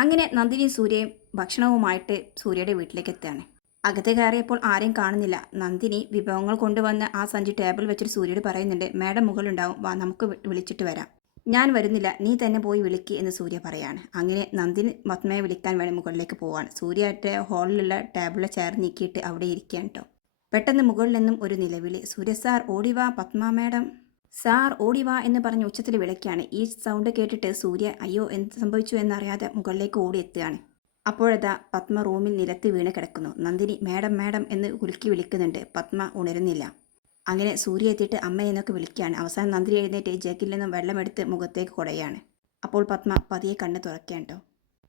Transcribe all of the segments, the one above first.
അങ്ങനെ നന്ദിനി സൂര്യയും ഭക്ഷണവുമായിട്ട് സൂര്യയുടെ വീട്ടിലേക്ക് എത്തുകയാണ് അകത്ത് കയറിയപ്പോൾ ആരെയും കാണുന്നില്ല. നന്ദിനി വിഭവങ്ങൾ കൊണ്ടുവന്ന് ആ സഞ്ചി ടേബിൾ വെച്ചിട്ട് സൂര്യയോട് പറയുന്നുണ്ട് മേഡം മുകളിലുണ്ടാവും. വാ നമുക്ക് വിളിച്ചിട്ട് വരാം. ഞാൻ വരുന്നില്ല. നീ തന്നെ പോയി വിളിക്ക് എന്ന് സൂര്യ പറയാണ്. അങ്ങനെ നന്ദിനി പത്മയെ വിളിക്കാൻ വേണ്ടി മുകളിലേക്ക് പോവാണ്. സൂര്യയായിട്ട് ഹാളിലുള്ള ടേബിളിൽ ചെയർ നീക്കിയിട്ട് അവിടെ ഇരിക്കുകയാണ് കേട്ടോ പെട്ടെന്ന് മുകളിൽ നിന്നും ഒരു നിലവിളി. സൂര്യ സാർ ഓടിവാ പത്മ മാഡം. സാർ ഓടിവാ എന്ന് പറഞ്ഞ് ഉച്ചത്തിൽ വിളിക്കുകയാണ് ഈ സൗണ്ട് കേട്ടിട്ട് സൂര്യ അയ്യോ എന്ത് സംഭവിച്ചു? എന്നറിയാതെ മുകളിലേക്ക് ഓടിയെത്തുകയാണ് അപ്പോഴതാ പത്മ റൂമിൽ നിലത്ത് വീണ് കിടക്കുന്നു. നന്ദിനി മാഡം മാഡം എന്ന് ഉലുക്കി വിളിക്കുന്നുണ്ട്. പത്മ ഉണരുന്നില്ല. അങ്ങനെ സൂര്യ എത്തിയിട്ട് അമ്മ എന്നൊക്കെ വിളിക്കുകയാണ്. അവസാനം നന്ദിനി എഴുന്നേറ്റ് ജഗ്ഗിൽ നിന്നും വെള്ളമെടുത്ത് മുഖത്തേക്ക് കുടയാണ് അപ്പോൾ പത്മ പതിയെ കണ്ണ് തുറക്കേണ്ടോ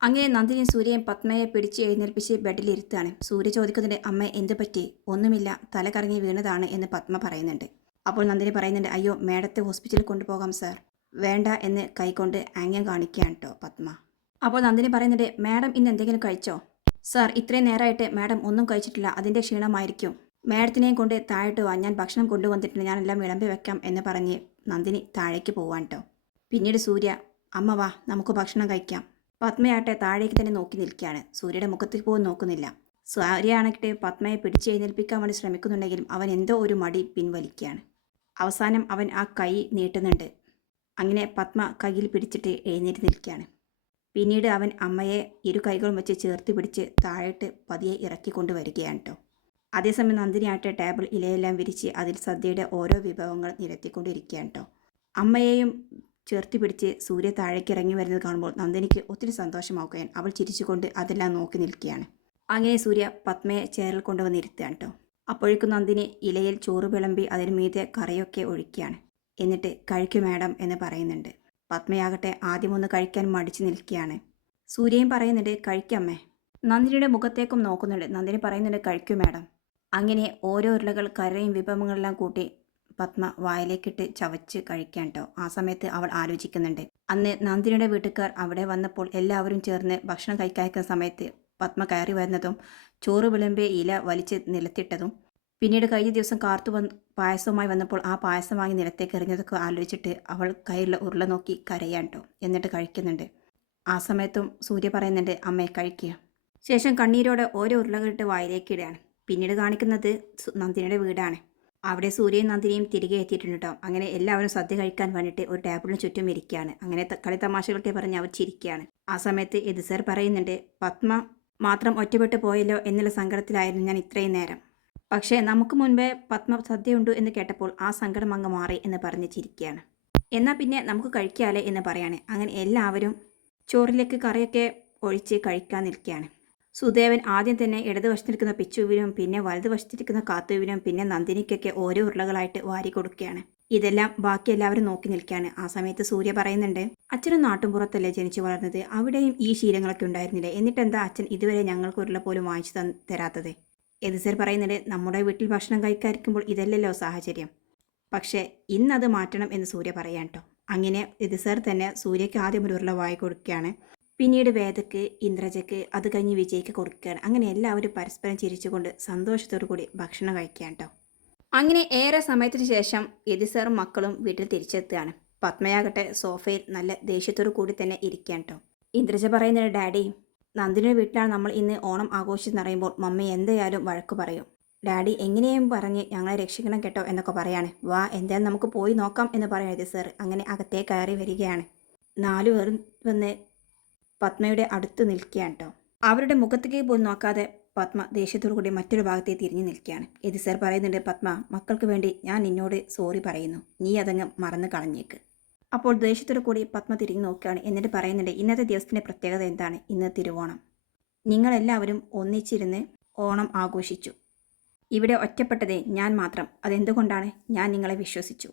അങ്ങനെ നന്ദിനി സൂര്യയും പത്മയെ പിടിച്ച് എഴുന്നേൽപ്പിച്ച് ബെഡിലിരുത്താണ് സൂര്യ ചോദിക്കുന്നുണ്ട് അമ്മ എന്ത് പറ്റി? ഒന്നുമില്ല തല കറങ്ങി വീണതാണ് എന്ന് പത്മ പറയുന്നുണ്ട്. അപ്പോൾ നന്ദിനി പറയുന്നുണ്ട് അയ്യോ മേഡത്തെ ഹോസ്പിറ്റലിൽ കൊണ്ടുപോകാം സാർ. വേണ്ട എന്ന് കൈകൊണ്ട് ആംഗ്യം കാണിക്കുകയാണ് കേട്ടോ പത്മ. അപ്പോൾ നന്ദിനി പറയുന്നുണ്ട് മാഡം ഇന്ന് എന്തെങ്കിലും കഴിച്ചോ? സാർ ഇത്രയും നേരമായിട്ട് മാഡം ഒന്നും കഴിച്ചിട്ടില്ല. അതിന്റെ ക്ഷീണമായിരിക്കും. മാഡത്തിനെയും കൊണ്ട് താഴോട്ട് വാ. ഞാൻ ഭക്ഷണം കൊണ്ടുവന്നിട്ടുണ്ട്. ഞാനെല്ലാം വിളമ്പി വെക്കാം എന്ന് പറഞ്ഞ് നന്ദിനി താഴേക്ക് പോവാൻ കേട്ടോ പിന്നീട് സൂര്യ അമ്മ വാ നമുക്ക് ഭക്ഷണം കഴിക്കാം. പത്മയാട്ടെ താഴേക്ക് തന്നെ നോക്കി നിൽക്കുകയാണ്. സൂര്യയുടെ മുഖത്തേക്ക് പോലും നോക്കുന്നില്ല. സൂര്യയാണെങ്കിൽ പത്മയെ പിടിച്ചെഴുന്നേൽപ്പിക്കാൻ വേണ്ടി ശ്രമിക്കുന്നുണ്ടെങ്കിലും അവൻ എന്തോ ഒരു മടി പിൻവലിക്കുകയാണ്. അവസാനം അവൻ ആ കൈ നീട്ടുന്നുണ്ട്. അങ്ങനെ പത്മ കയ്യിൽ പിടിച്ചിട്ട് എഴുന്നേറ്റ് നിൽക്കുകയാണ് പിന്നീട് അവൻ അമ്മയെ ഇരു കൈകളും വെച്ച് ചേർത്ത് പിടിച്ച് താഴോട്ട് പതിയെ ഇറക്കിക്കൊണ്ട് വരികയാണ് കേട്ടോ അതേസമയം നന്ദിനിയാട്ടെ ടേബിൾ ഇലയെല്ലാം വിരിച്ച് അതിൽ സദ്യയുടെ ഓരോ വിഭവങ്ങൾ നിരത്തിക്കൊണ്ടിരിക്കുകയാണ് കേട്ടോ അമ്മയെയും ചേർത്ത് പിടിച്ച് സൂര്യ താഴേക്ക് ഇറങ്ങി വരുന്നത് കാണുമ്പോൾ നന്ദിനിക്ക് ഒത്തിരി സന്തോഷമാവുകയാണ്. അവൾ ചിരിച്ചുകൊണ്ട് അതെല്ലാം നോക്കി നിൽക്കുകയാണ്. അങ്ങനെ സൂര്യ പത്മയെ ചേറിൽ കൊണ്ടുവന്നിരുത്തുകയാണ് കേട്ടോ അപ്പോഴേക്കും നന്ദിനി ഇലയിൽ ചോറ് വിളമ്പി അതിന് മീതെ കറിയൊക്കെ ഒഴിക്കുകയാണ്. എന്നിട്ട് കഴിക്കു മാഡം എന്ന് പറയുന്നുണ്ട്. പത്മയാകട്ടെ ആദ്യമൊന്ന് കഴിക്കാൻ മടിച്ചു നിൽക്കുകയാണ്. സൂര്യയും പറയുന്നുണ്ട് കഴിക്കമ്മേ നന്ദിനിയുടെ മുഖത്തേക്കും നോക്കുന്നുണ്ട്. നന്ദിനി പറയുന്നുണ്ട് കഴിക്കൂ മാഡം. അങ്ങനെ ഓരോ ഉരുളകൾ കരയും വിഭവങ്ങളെല്ലാം കൂട്ടി പത്മ വായിലേക്കിട്ട് ചവച്ച് കഴിക്കാൻ കേട്ടോ ആ സമയത്ത് അവൾ ആലോചിക്കുന്നുണ്ട്. അന്ന് നന്ദിനിയുടെ വീട്ടുകാർ അവിടെ വന്നപ്പോൾ എല്ലാവരും ചേർന്ന് ഭക്ഷണം കഴിക്കാൻ സമയത്ത് പത്മ കയറി വരുന്നതും ചോറ് വിളമ്പേ ഇല വലിച്ച് നിലത്തിട്ടതും. പിന്നീട് കഴിഞ്ഞ ദിവസം കാർത്തു വന്ന് പായസവുമായി വന്നപ്പോൾ ആ പായസം വാങ്ങി നിലത്തേക്ക് എറിഞ്ഞതൊക്കെ ആലോചിച്ചിട്ട് അവൾ കയ്യിലുള്ള ഉരുള നോക്കി കരയാൻ എന്നിട്ട് കഴിക്കുന്നുണ്ട്. ആ സമയത്തും സൂര്യ പറയുന്നുണ്ട് അമ്മയെ കഴിക്കുക ശേഷം കണ്ണീരോടെ ഓരോ ഉരുളകളിട്ട് വായിലേക്ക് ഇടുകയാണ്. പിന്നീട് കാണിക്കുന്നത് നന്ദിനിയുടെ വീടാണ്. അവിടെ സൂര്യയും നന്ദിനിയും തിരികെ എത്തിയിട്ടുണ്ട് അങ്ങനെ എല്ലാവരും സദ്യ കഴിക്കാൻ വേണ്ടിയിട്ട് ഒരു ടേബിളിന് ചുറ്റും ഇരിക്കുകയാണ്. അങ്ങനെ കളി തമാശകളൊക്കെ പറഞ്ഞ് അവർ ചിരിക്കുകയാണ്. ആ സമയത്ത് എദിസർ പറയുന്നുണ്ട് പത്മ മാത്രം ഒറ്റപ്പെട്ടു പോയല്ലോ എന്നുള്ള സങ്കടത്തിലായിരുന്നു ഞാൻ ഇത്രയും നേരം. പക്ഷേ നമുക്ക് മുൻപേ പത്മ സദ്യയുണ്ട് എന്ന് കേട്ടപ്പോൾ ആ സങ്കടം അങ്ങ് മാറി എന്ന് പറഞ്ഞ് ചിരിക്കുകയാണ്. എന്നാൽ പിന്നെ നമുക്ക് കഴിക്കാലേ എന്ന് പറയാണ്. അങ്ങനെ എല്ലാവരും ചോറിലേക്ക് കറിയൊക്കെ ഒഴിച്ച് കഴിക്കാൻ നിൽക്കുകയാണ്. സുദേവൻ ആദ്യം തന്നെ ഇടതുവശത്തിരിക്കുന്ന പിച്ചുവിനും പിന്നെ വലതുവശത്തിരിക്കുന്ന കാത്തുവിനും പിന്നെ നന്ദിനിക്കൊക്കെ ഓരോ ഉരുളകളായിട്ട് വാരി കൊടുക്കുകയാണ്. ഇതെല്ലാം ബാക്കി എല്ലാവരും നോക്കി നിൽക്കുകയാണ്. ആ സമയത്ത് സൂര്യ പറയുന്നുണ്ട് അച്ഛനും നാട്ടുംപുറത്തല്ലേ ജനിച്ചു വളർന്നത്? അവിടെയും ഈ ശീലങ്ങളൊക്കെ ഉണ്ടായിരുന്നില്ലേ? എന്നിട്ടെന്താ അച്ഛൻ ഇതുവരെ ഞങ്ങൾക്ക് ഉരുള പോലും വാങ്ങിച്ചു തരാത്തത്? തരാത്തത് എതിസർ പറയുന്നുണ്ട് നമ്മുടെ വീട്ടിൽ ഭക്ഷണം കഴിക്കാതിരിക്കുമ്പോൾ ഇതല്ലല്ലോ സാഹചര്യം. പക്ഷേ ഇന്നത് മാറ്റണം എന്ന് സൂര്യ പറയാൻ അങ്ങനെ എതിസർ തന്നെ സൂര്യയ്ക്ക് ആദ്യം ഒരു ഉരുള വായി കൊടുക്കുകയാണ്. പിന്നീട് വേദക്ക് ഇന്ദ്രജയ്ക്ക് അത് കഴിഞ്ഞ് വിജയ്ക്ക് കൊടുക്കുകയാണ്. അങ്ങനെ എല്ലാവരും പരസ്പരം ചിരിച്ചുകൊണ്ട് സന്തോഷത്തോടു കൂടി ഭക്ഷണം കഴിക്കുകയാണ് കേട്ടോ അങ്ങനെ ഏറെ സമയത്തിന് ശേഷം യതിസറും മക്കളും വീട്ടിൽ തിരിച്ചെത്തുകയാണ്. പത്മയാകട്ടെ സോഫയിൽ നല്ല ദേഷ്യത്തോടു കൂടി തന്നെ ഇരിക്കാൻ കേട്ടോ ഇന്ദ്രജ പറയുന്നത് ഡാഡി നന്ദിനിയുടെ വീട്ടിലാണ് നമ്മൾ ഇന്ന് ഓണം ആഘോഷിച്ചെന്ന് അറിയുമ്പോൾ മമ്മി എന്തായാലും വഴക്ക് പറയും. ഡാഡി എങ്ങനെയും പറഞ്ഞ് ഞങ്ങളെ രക്ഷിക്കണം കേട്ടോ എന്നൊക്കെ പറയാണ്. വാ എന്തായാലും നമുക്ക് പോയി നോക്കാം എന്ന് പറയുന്നത് സർ അങ്ങനെ അകത്തേ കയറി വരികയാണ്. നാലു പേർ വന്ന് പത്മയുടെ അടുത്ത് നിൽക്കുകയാണ് കേട്ടോ അവരുടെ മുഖത്തേക്ക് പോയി നോക്കാതെ പത്മ ദേഷ്യത്തോടു കൂടി മറ്റൊരു ഭാഗത്തെ തിരിഞ്ഞു നിൽക്കുകയാണ്. എതി സർ പറയുന്നുണ്ട് പത്മ മക്കൾക്ക് വേണ്ടി ഞാൻ നിന്നോട് സോറി പറയുന്നു. നീ അതങ്ങ് മറന്നു കളഞ്ഞേക്ക്. അപ്പോൾ ദേഷ്യത്തോടു കൂടി പത്മ തിരിഞ്ഞു നോക്കുകയാണ്. എന്നിട്ട് പറയുന്നുണ്ട് ഇന്നത്തെ ദിവസത്തിന്റെ പ്രത്യേകത എന്താണ്? ഇന്ന് തിരുവോണം. നിങ്ങളെല്ലാവരും ഒന്നിച്ചിരുന്ന് ഓണം ആഘോഷിച്ചു. ഇവിടെ ഒറ്റപ്പെട്ടതേ ഞാൻ മാത്രം. അതെന്തുകൊണ്ടാണ്? ഞാൻ നിങ്ങളെ വിശ്വസിച്ചു.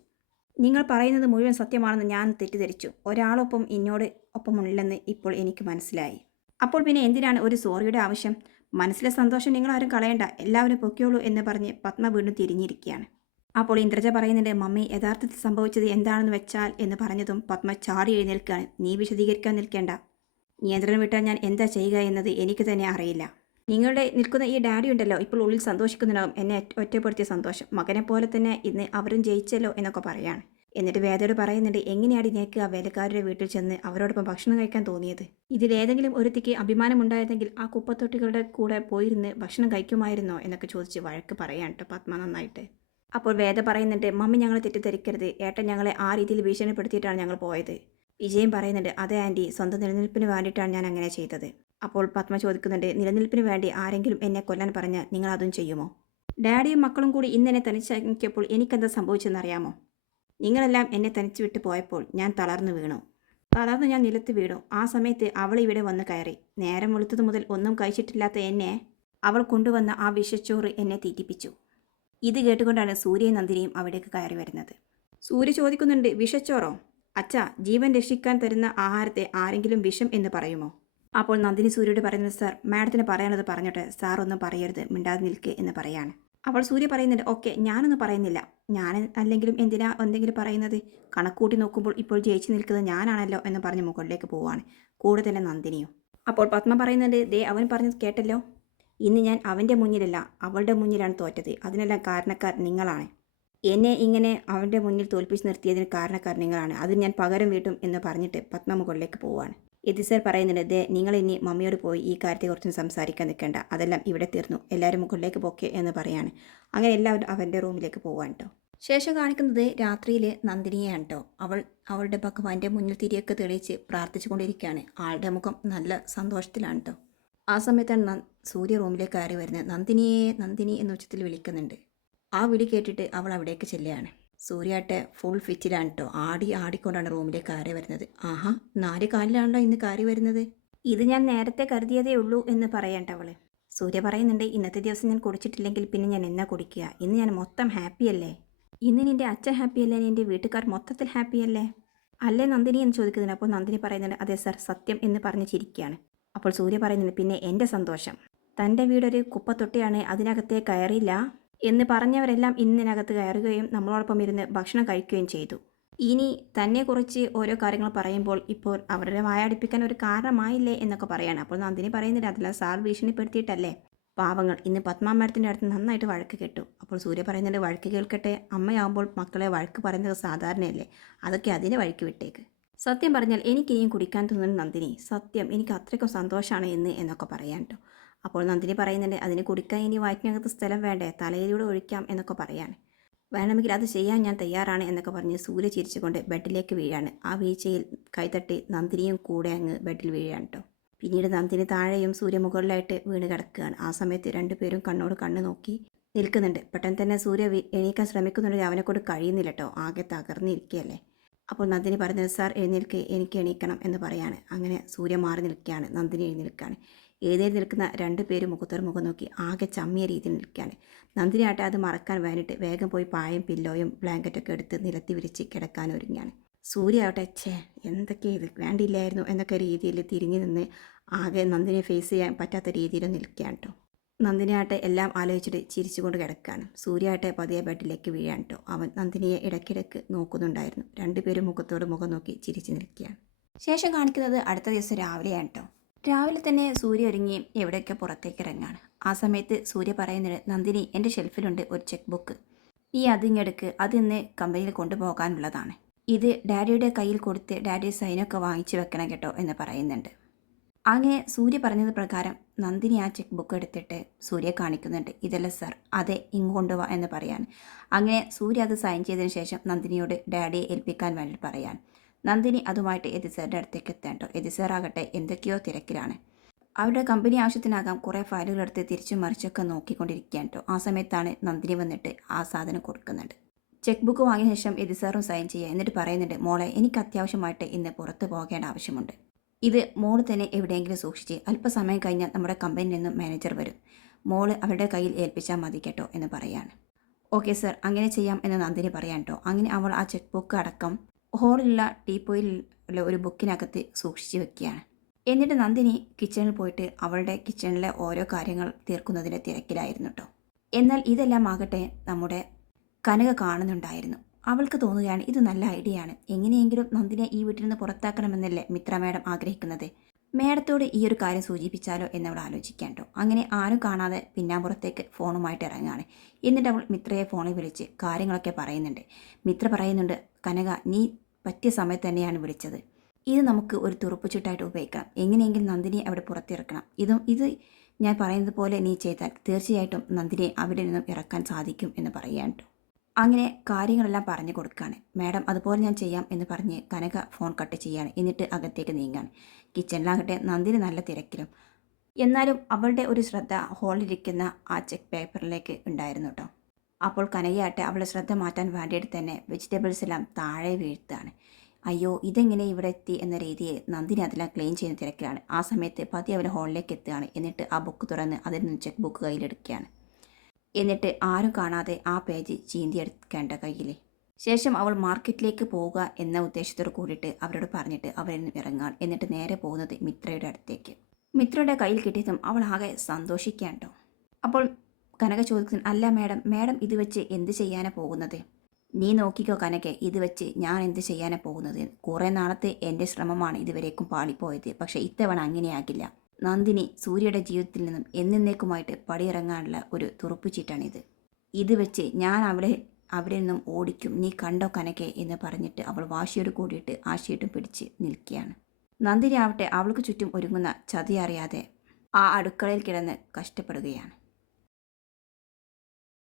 നിങ്ങൾ പറയുന്നത് മുഴുവൻ സത്യമാണെന്ന് ഞാൻ തെറ്റിദ്ധരിച്ചു. ഒരാളൊപ്പം എന്നോട് ഒപ്പമുണ്ടെന്ന് ഇപ്പോൾ എനിക്ക് മനസ്സിലായി. അപ്പോൾ പിന്നെ എന്തിനാണ് ഒരു സോറിയുടെ ആവശ്യം? മനസ്സിലെ സന്തോഷം നിങ്ങൾ ആരും കളയണ്ട. എല്ലാവരും പൊക്കിയോളൂ എന്ന് പറഞ്ഞ് പത്മ വീണ്ടും തിരിഞ്ഞിരിക്കുകയാണ്. അപ്പോൾ ഇന്ദ്രജ പറയുന്നുണ്ട് മമ്മി യഥാർത്ഥത്തിൽ സംഭവിച്ചത് എന്താണെന്ന് വെച്ചാൽ എന്ന് പറഞ്ഞതും പത്മ ചാടി എഴുന്നേൽക്കുകയാണ്. നീ വിശദീകരിക്കാൻ നിൽക്കേണ്ട. നിയന്ത്രണം വിട്ടാൽ ഞാൻ എന്താ ചെയ്യുക എന്നത് എനിക്ക് തന്നെ അറിയില്ല. നിങ്ങളുടെ നിൽക്കുന്ന ഈ ഡാഡി ഉണ്ടല്ലോ ഇപ്പോൾ ഉള്ളിൽ സന്തോഷിക്കുന്നുണ്ടാവും. എന്നെ ഒറ്റ- ഒറ്റപ്പെടുത്തിയ സന്തോഷം. മകനെ പോലെ തന്നെ ഇന്ന് അവരും ജയിച്ചല്ലോ എന്നൊക്കെ പറയാണ്. എന്നിട്ട് വേദയോട് പറയുന്നുണ്ട് എങ്ങനെയാണ് നിനക്ക് ആ വേലക്കാരുടെ വീട്ടിൽ ചെന്ന് അവരോടൊപ്പം ഭക്ഷണം കഴിക്കാൻ തോന്നിയത്? ഇതിലേതെങ്കിലും ഒരുത്തിക്ക് അഭിമാനമുണ്ടായിരുന്നെങ്കിൽ ആ കുപ്പത്തൊട്ടികളുടെ കൂടെ പോയിരുന്ന് ഭക്ഷണം കഴിക്കുമായിരുന്നോ? എന്നൊക്കെ ചോദിച്ച് വഴക്ക് പറയാൻ കേട്ടോ പത്മ നന്നായിട്ട്. അപ്പോൾ വേദ പറയുന്നുണ്ട് മമ്മി ഞങ്ങളെ തെറ്റിദ്ധരിക്കരുത്. ഏട്ടൻ ഞങ്ങളെ ആ രീതിയിൽ ഭീഷണിപ്പെടുത്തിയിട്ടാണ് ഞങ്ങൾ പോയത്. വിജയം പറയുന്നുണ്ട് അതെ ആന്റി സ്വന്തം നിലനിൽപ്പിന് വേണ്ടിയിട്ടാണ് ഞാൻ അങ്ങനെ ചെയ്തത്. അപ്പോൾ പത്മ ചോദിക്കുന്നുണ്ട് നിലനിൽപ്പിന് വേണ്ടി ആരെങ്കിലും എന്നെ കൊല്ലാൻ പറഞ്ഞാൽ നിങ്ങൾ അതും ചെയ്യുമോ? ഡാഡിയും മക്കളും കൂടി ഇന്നെന്നെ തനിച്ചപ്പോൾ എനിക്കെന്താ സംഭവിച്ചെന്നറിയാമോ? നിങ്ങളെല്ലാം എന്നെ തനിച്ചു വിട്ട് പോയപ്പോൾ ഞാൻ തളർന്നു വീണു. തളർന്ന് ഞാൻ നിലത്ത് വീണു. ആ സമയത്ത് അവൾ ഇവിടെ വന്ന് കയറി. നേരം വെളുത്തത് മുതൽ ഒന്നും കഴിച്ചിട്ടില്ലാത്ത എന്നെ അവൾ കൊണ്ടുവന്ന ആ വിഷച്ചോറ് എന്നെ തീറ്റിപ്പിച്ചു. ഇത് കേട്ടുകൊണ്ടാണ് സൂര്യയും നന്ദിനിയും അവിടേക്ക് കയറി വരുന്നത്. സൂര്യ ചോദിക്കുന്നുണ്ട് വിഷച്ചോറോ? അച്ഛാ ജീവൻ രക്ഷിക്കാൻ തരുന്ന ആഹാരത്തെ ആരെങ്കിലും വിഷം എന്ന് പറയുമോ? അപ്പോൾ നന്ദിനി സൂര്യയോട് പറയുന്നത് സാർ മാഡത്തിന് പറയാനുള്ളത് പറഞ്ഞോട്ടെ സാർ ഒന്നും പറയരുത് മിണ്ടാതെ നിൽക്കുക എന്ന് പറയാണ്. അപ്പോൾ സൂര്യ പറയുന്നുണ്ട് ഓക്കെ ഞാനൊന്നും പറയുന്നില്ല. ഞാൻ അല്ലെങ്കിലും എന്തിനാ എന്തെങ്കിലും പറയുന്നത്? കണക്കൂട്ടി നോക്കുമ്പോൾ ഇപ്പോൾ ജയിച്ചു നിൽക്കുന്നത് ഞാനാണല്ലോ എന്ന് പറഞ്ഞ് മുകളിലേക്ക് പോവാണ് കൂടെ തന്നെ നന്ദിനിയും. അപ്പോൾ പത്മ പറയുന്നുണ്ട് ദേ അവൻ പറഞ്ഞത് കേട്ടല്ലോ. ഇന്ന് ഞാൻ അവന്റെ മുന്നിലല്ല അവളുടെ മുന്നിലാണ് തോറ്റത്. അതിനെല്ലാം കാരണക്കാർ നിങ്ങളാണ്. എന്നെ ഇങ്ങനെ അവന്റെ മുന്നിൽ തോൽപ്പിച്ച് നിർത്തിയതിന് കാരണക്കാർ നിങ്ങളാണ്. അത് ഞാൻ പകരം വീട്ടും എന്ന് പറഞ്ഞിട്ട് പത്മ മുകളിലേക്ക് പോവാണ് എതിസർ പറയുന്നുണ്ട് നിങ്ങൾ ഇനി മമ്മിയോട് പോയി ഈ കാര്യത്തെക്കുറിച്ച് സംസാരിക്കാൻ നിൽക്കേണ്ട. അതെല്ലാം ഇവിടെ തീർന്നു. എല്ലാവരും മുകളിലേക്ക് പോക്കെ എന്ന് പറയാണ്. അങ്ങനെ എല്ലാവരും അവന്റെ റൂമിലേക്ക് പോവാൻ കേട്ടോ ശേഷം കാണിക്കുന്നത് രാത്രിയിൽ നന്ദിനിയാണ് കേട്ടോ അവൾ അവളുടെ ഭഗവാന്റെ മുന്നിൽ തിരിയൊക്കെ തെളിയിച്ച് പ്രാർത്ഥിച്ചുകൊണ്ടിരിക്കുകയാണ്. ആളുടെ മുഖം നല്ല സന്തോഷത്തിലാണ് കേട്ടോ ആ സമയത്താണ് സൂര്യ റൂമിലേക്ക് കയറി വരുന്നത്. നന്ദിനിയെ നന്ദിനി എന്ന ഉച്ചത്തിൽ വിളിക്കുന്നുണ്ട്. ആ വിളി കേട്ടിട്ട് അവൾ അവിടേക്ക് ചെല്ലുകയാണ്. സൂര്യാട്ടെ ഫുൾ ഫിറ്റിലാണ് കേട്ടോ ആടി ആടിക്കൊണ്ടാണ് റൂമിലേക്ക് കയറി വരുന്നത്. ആഹാ നാല് കാലിലാണല്ലോ ഇന്ന് കയറി വരുന്നത്. ഇത് ഞാൻ നേരത്തെ കരുതിയതേ ഉള്ളൂ എന്ന് പറയണ്ട അവൾ. സൂര്യ പറയുന്നുണ്ട് ഇന്നത്തെ ദിവസം ഞാൻ കുടിച്ചിട്ടില്ലെങ്കിൽ പിന്നെ ഞാൻ എന്നാ കുടിക്കുക? ഇന്ന് ഞാൻ മൊത്തം ഹാപ്പിയല്ലേ ഇന്ന് നിന്റെ അച്ഛൻ ഹാപ്പിയല്ലേ നിന്റെ വീട്ടുകാർ മൊത്തത്തിൽ ഹാപ്പിയല്ലേ അല്ലേ? നന്ദിനി? എന്ന് ചോദിക്കുന്നുണ്ട്. അപ്പോൾ നന്ദിനി പറയുന്നുണ്ട് അതെ സർ സത്യം എന്ന് പറഞ്ഞ് ചിരിക്കുകയാണ്. അപ്പോൾ സൂര്യ പറയുന്നുണ്ട് പിന്നെ എന്റെ സന്തോഷം. തന്റെ വീടൊരു കുപ്പത്തൊട്ടിയാണ് അതിനകത്തേ കയറില്ല എന്ന് പറഞ്ഞവരെല്ലാം ഇന്നിനകത്ത് കയറുകയും നമ്മളോടൊപ്പം ഇരുന്ന് ഭക്ഷണം കഴിക്കുകയും ചെയ്തു. ഇനി തന്നെക്കുറിച്ച് ഓരോ കാര്യങ്ങൾ പറയുമ്പോൾ ഇപ്പോൾ അവരുടെ വായടിപ്പിക്കാൻ ഒരു കാരണമായില്ലേ എന്നൊക്കെ പറയാണ്. അപ്പോൾ നന്ദിനി പറയുന്നില്ല അതല്ല സാർ ഭീഷണിപ്പെടുത്തിയിട്ടല്ലേ? പാവങ്ങൾ ഇന്ന് പത്മാമരത്തിന്റെ അടുത്ത് നന്നായിട്ട് വഴക്ക് കേട്ടു. അപ്പോൾ സൂര്യ പറയുന്നുണ്ട് വഴക്ക് കേൾക്കട്ടെ. അമ്മയാവുമ്പോൾ മക്കളെ വഴക്ക് പറയുന്നത് സാധാരണയല്ലേ? അതൊക്കെ അതിന് വഴിക്ക് വിട്ടേക്ക്. സത്യം പറഞ്ഞാൽ എനിക്കിനിയും കുടിക്കാൻ തോന്നുന്നു നന്ദിനി സത്യം എനിക്ക് അത്രയ്ക്കും സന്തോഷമാണ് എന്ന് എന്നൊക്കെ പറയാൻ കേട്ടോ അപ്പോൾ നന്ദിനി പറയുന്നുണ്ട് അതിന് കുടിക്കാൻ ഇനി വയറ്റിനകത്ത് സ്ഥലം വേണ്ടേ? തലയിലൂടെ ഒഴിക്കാം എന്നൊക്കെ പറയാണ്. വേണമെങ്കിൽ അത് ചെയ്യാൻ ഞാൻ തയ്യാറാണ് എന്നൊക്കെ പറഞ്ഞ് സൂര്യ ചിരിച്ചുകൊണ്ട് ബെഡിലേക്ക് വീഴാണ്. ആ വീഴ്ചയിൽ കൈതട്ടി നന്ദിനിയും കൂടെ അങ്ങ് ബെഡിൽ വീഴാണ് കേട്ടോ പിന്നീട് നന്ദിനി താഴെയും സൂര്യ മുകളിലായിട്ട് വീണ് കിടക്കുകയാണ്. ആ സമയത്ത് രണ്ടുപേരും കണ്ണോട് കണ്ണ് നോക്കി നിൽക്കുന്നുണ്ട്. പെട്ടെന്ന് തന്നെ സൂര്യ എണീക്കാൻ ശ്രമിക്കുന്നുണ്ടെങ്കിൽ അവനെക്കൊണ്ട് കഴിയുന്നില്ല കേട്ടോ ആകെ തകർന്നിരിക്കുകയല്ലേ അപ്പോൾ നന്ദിനി പറഞ്ഞത് സാർ എഴുന്നേൽക്ക്. എനിക്ക് എണീക്കണം എന്ന് പറയാണ്. അങ്ങനെ സൂര്യ മാറി നിൽക്കുകയാണ്. നന്ദിനി എഴുന്നേൽക്കുകയാണ്. എഴുന്നേറ്റ് നിൽക്കുന്ന രണ്ടു പേര് മുഖത്തോട് മുഖം നോക്കി ആകെ ചമ്മിയ രീതിയിൽ നിൽക്കുകയാണ്. നന്ദിനിയാട്ടെ അത് മറക്കാൻ വേണ്ടിയിട്ട് വേഗം പോയി പായയും പില്ലോയും ബ്ലാങ്കറ്റൊക്കെ എടുത്ത് നിലത്തി വിരിച്ച് കിടക്കാൻ ഒരുങ്ങിയാണ് സൂര്യ ആവട്ടെ ഛേ എന്തൊക്കെ ഇത്? വേണ്ടിയില്ലായിരുന്നു എന്നൊക്കെ രീതിയിൽ തിരിഞ്ഞു നിന്ന് ആകെ നന്ദിനെ ഫേസ് ചെയ്യാൻ പറ്റാത്ത രീതിയിൽ നിൽക്കുകയാണ് കേട്ടോ. നന്ദിനിയാട്ടെ എല്ലാം ആലോചിച്ചിട്ട് ചിരിച്ചുകൊണ്ട് കിടക്കുകയാണ്. സൂര്യാട്ടെ പതിയെ ബെഡിലേക്ക് വീഴാൻ കേട്ടോ. അവൻ നന്ദിനിയെ ഇടയ്ക്കിടയ്ക്ക് നോക്കുന്നുണ്ടായിരുന്നു. രണ്ടുപേരും മുഖത്തോട് മുഖം നോക്കി ചിരിച്ചു നിൽക്കുകയാണ്. ശേഷം കാണിക്കുന്നത് അടുത്ത ദിവസം രാവിലെയാണ് കേട്ടോ. രാവിലെ തന്നെ സൂര്യ ഒരുങ്ങി എവിടെയൊക്കെ പുറത്തേക്ക് ഇറങ്ങാണ്. ആ സമയത്ത് സൂര്യ പറയുന്നത് നന്ദിനി എന്റെ ഷെൽഫിലുണ്ട് ഒരു ചെക്ക് ബുക്ക് നീ അതിങ്ങെടുക്ക് അത് ഇന്ന് കമ്പനിയിൽ കൊണ്ടുപോകാനുള്ളതാണ്. ഇത് ഡാഡിയുടെ കയ്യിൽ കൊടുത്ത് ഡാഡി സൈനൊക്കെ വാങ്ങിച്ചു വെക്കണം കേട്ടോ എന്ന് പറയുന്നുണ്ട്. അങ്ങനെ സൂര്യ പറഞ്ഞത് പ്രകാരം നന്ദിനി ആ ചെക്ക് ബുക്ക് എടുത്തിട്ട് സൂര്യ കാണിക്കുന്നുണ്ട്. ഇതല്ല സർ അതെ ഇങ്ങ് കൊണ്ടുപോവാ എന്ന് പറയാൻ അങ്ങനെ സൂര്യ അത് സൈൻ ചെയ്തതിന് ശേഷം നന്ദിനിയോട് ഡാഡിയെ ഏൽപ്പിക്കാൻ വേണ്ടി പറയാൻ നന്ദിനി അതുമായിട്ട് എതിസാറിന്റെ അടുത്തേക്ക് എത്തേണ്ടോ എതിസാറാകട്ടെ എന്തൊക്കെയോ തിരക്കിലാണ്. അവരുടെ കമ്പനി ആവശ്യത്തിനാകാം കുറേ ഫയലുകൾ എടുത്ത് തിരിച്ചും മറിച്ചൊക്കെ നോക്കിക്കൊണ്ടിരിക്കുകയാണ് ആ സമയത്താണ് നന്ദിനി വന്നിട്ട് ആ സാധനം കൊടുക്കുന്നുണ്ട്. ചെക്ക് ബുക്ക് വാങ്ങിയ ശേഷം എതിസാറും സൈൻ ചെയ്യുക എന്നിട്ട് പറയുന്നുണ്ട് മോളെ എനിക്ക് അത്യാവശ്യമായിട്ട് ഇന്ന് പുറത്ത് പോകേണ്ട ആവശ്യമുണ്ട്. ഇത് മോൾ തന്നെ എവിടെയെങ്കിലും സൂക്ഷിച്ച് അല്പസമയം കഴിഞ്ഞാൽ നമ്മുടെ കമ്പനിയിൽ നിന്നും മാനേജർ വരും. മോൾ അവരുടെ കയ്യിൽ ഏൽപ്പിച്ചാൽ മതി കേട്ടോ എന്ന് പറയാണ് ഓക്കെ സർ അങ്ങനെ ചെയ്യാം എന്ന് നന്ദിനി പറയാൻ കേട്ടോ അങ്ങനെ അവൾ ആ ചെക്ക് ബുക്ക് അടക്കം ഹോളിലുള്ള ടീപ്പോയിലുള്ള ഒരു ബുക്കിനകത്ത് സൂക്ഷിച്ച് വെക്കുകയാണ്. എന്നിട്ട് നന്ദിനി കിച്ചണിൽ പോയിട്ട് അവളുടെ കിച്ചണിലെ ഓരോ കാര്യങ്ങൾ തീർക്കുന്നതിന്റെ തിരക്കിലായിരുന്നു കേട്ടോ എന്നാൽ ഇതെല്ലാം ആകട്ടെ നമ്മുടെ കനക കാണുന്നുണ്ടായിരുന്നു. അവൾക്ക് തോന്നുകയാണ് ഇത് നല്ല ഐഡിയ ആണ്. എങ്ങനെയെങ്കിലും നന്ദിനെ ഈ വീട്ടിൽ നിന്ന് പുറത്താക്കണമെന്നല്ലേ മിത്ര മാഡം ആഗ്രഹിക്കുന്നത്. മേഡത്തോട് ഈ ഒരു കാര്യം സൂചിപ്പിച്ചാലോ എന്നവൾ ആലോചിക്കാൻ കേട്ടോ അങ്ങനെ ആരും കാണാതെ പിന്നാമ്പുറത്തേക്ക് ഫോണുമായിട്ട് ഇറങ്ങുകയാണ്. എന്നിട്ട് അവൾ മിത്രയെ ഫോണിൽ വിളിച്ച് കാര്യങ്ങളൊക്കെ പറയുന്നുണ്ട്. മിത്ര പറയുന്നുണ്ട് കനക നീ പറ്റിയ സമയത്ത് തന്നെയാണ് വിളിച്ചത്. ഇത് നമുക്ക് ഒരു തുറപ്പുചിട്ടായിട്ട് ഉപയോഗിക്കാം. എങ്ങനെയെങ്കിലും നന്ദിനിയെ അവിടെ പുറത്തിറക്കണം. ഇതും ഇത് ഞാൻ പറയുന്നത് പോലെ നീ ചെയ്താൽ തീർച്ചയായിട്ടും നന്ദിനിയെ അവിടെ നിന്നും ഇറക്കാൻ സാധിക്കും എന്ന് പറയാൻ അങ്ങനെ കാര്യങ്ങളെല്ലാം പറഞ്ഞു കൊടുക്കുകയാണ്. മാഡം അതുപോലെ ഞാൻ ചെയ്യാം എന്ന് പറഞ്ഞ് കനക ഫോൺ കട്ട് ചെയ്യാണ് എന്നിട്ട് അകത്തേക്ക് നീങ്ങാണ് കിച്ചണിലാകട്ടെ നന്ദിനി നല്ല തിരക്കിലും. എന്നാലും അവളുടെ ഒരു ശ്രദ്ധ ഹോളിലിരിക്കുന്ന ആ ചെക്ക് പേപ്പറിലേക്ക് ഉണ്ടായിരുന്നു കേട്ടോ അപ്പോൾ കനയ്യാട്ടെ അവളുടെ ശ്രദ്ധ മാറ്റാൻ വേണ്ടിയിട്ട് തന്നെ വെജിറ്റബിൾസ് എല്ലാം താഴെ വീഴ്ത്താണ് അയ്യോ ഇതെങ്ങനെ ഇവിടെ എത്തി എന്ന രീതിയിൽ നന്ദിനി അതെല്ലാം ക്ലീൻ ചെയ്യുന്ന തിരക്കിലാണ്. ആ സമയത്ത് പതി അവൻ ഹോളിലേക്ക് എത്തുകയാണ്. എന്നിട്ട് ആ ബുക്ക് തുറന്ന് അതിൽ നിന്ന് ചെക്ക് ബുക്ക് കയ്യിലെടുക്കുകയാണ്. എന്നിട്ട് ആരും കാണാതെ ആ പേജ് ചീന്തിയെടുക്കേണ്ട കയ്യിൽ ശേഷം അവൾ മാർക്കറ്റിലേക്ക് പോവുക എന്ന ഉദ്ദേശത്തോട് കൂടിയിട്ട് അവരോട് പറഞ്ഞിട്ട് അവരിൽ നിന്ന് ഇറങ്ങാൻ എന്നിട്ട് നേരെ പോകുന്നത് മിത്രയുടെ അടുത്തേക്ക്. മിത്രയുടെ കയ്യിൽ കിട്ടിയതും അവൾ ആകെ സന്തോഷിക്കാൻ അപ്പോൾ കനക ചോദിക്കുന്നു അല്ല മാഡം മാഡം ഇത് വെച്ച് എന്ത് ചെയ്യാനാണ് പോകുന്നത്? നീ നോക്കിക്കോ കനകെ ഇത് വെച്ച് ഞാൻ എന്ത് ചെയ്യാനാണ് പോകുന്നത്? കുറേ നാളത്തെ എന്റെ ശ്രമമാണ് ഇതുവരേക്കും പാളിപ്പോയത് പക്ഷേ ഇത്തവണ അങ്ങനെയാകില്ല. നന്ദിനി സൂര്യയുടെ ജീവിതത്തിൽ നിന്നും എന്നേക്കുമായിട്ട് പടിയിറങ്ങാനുള്ള ഒരു തുറപ്പിച്ചിട്ടാണിത് ഇത് വെച്ച് ഞാൻ അവിടെ അവിടെ നിന്നും ഓടിക്കും നീ കണ്ടോ കനക്കെ എന്ന് പറഞ്ഞിട്ട് അവൾ വാശിയോട് കൂടിയിട്ട് ആ ഷീട്ടും പിടിച്ച് നിൽക്കുകയാണ്. നന്ദിനി ആവട്ടെ അവൾക്ക് ചുറ്റും ഒരുങ്ങുന്ന ചതി അറിയാതെ ആ അടുക്കളയിൽ കിടന്ന് കഷ്ടപ്പെടുകയാണ്.